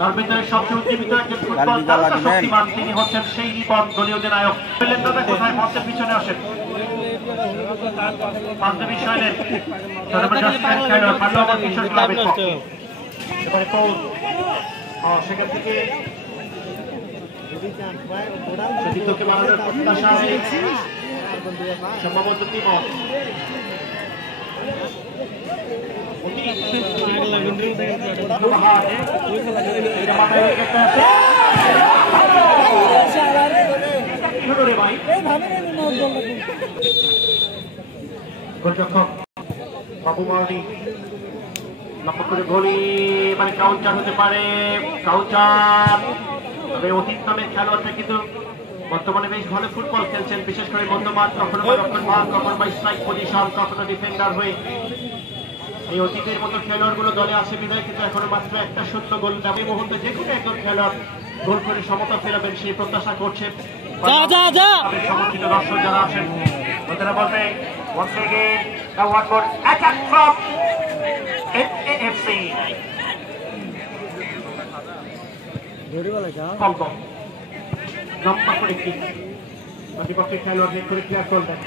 তার ভিতরে সবচেয়ে উজ্জীবিত একজন ফুটবল তারকা শক্তিমান তিনি হচ্ছেন সেই রিপন দলীয় অধিনায়ক। দাদা কোথায় মঞ্চের পিছনে আসেন। পাঞ্জাবি শৈলের খেলোয়াড় পান্ডবর কিশোর ক্লাবের পক্ষে এবারে সেখান থেকে সতীর্থকে বানানোর প্রত্যাশা সম্ভবত তিমন গোলরক্ষক বাবু মার্ডি লক্ষ্য করে গোলি মানে কাউন্টার হতে পারে। কাউন্টার তবে অতীত নামের খেলোয়াড়টা কিন্তু বর্তমানে বেশ ভালো ফুটবল খেলছেন, বিশেষ করে মধ্যমাঠ, কখনো বা রক্ষণ ভাগ, কখনো বা স্ট্রাইক পজিশন, কখনো ডিফেন্ডার হয়ে। এই অতীতের মতো খেলোয়াড়গুলো দলে আসে বিদায় কিন্তু এখনো মাত্র একটা শূন্য গোল। এই মুহূর্তে যে কোনো একজন খেলোয়াড় গোল করে সমতা ফেরাবেন সেই প্রত্যাশা করছে সমর্থিত দর্শক যারা আছেন। তারা বলবে once again the one more attack from NAFC লম্বা করে কি প্রতিপক্ষের খেলোয়াড় হেড করে ক্লিয়ার করবেন।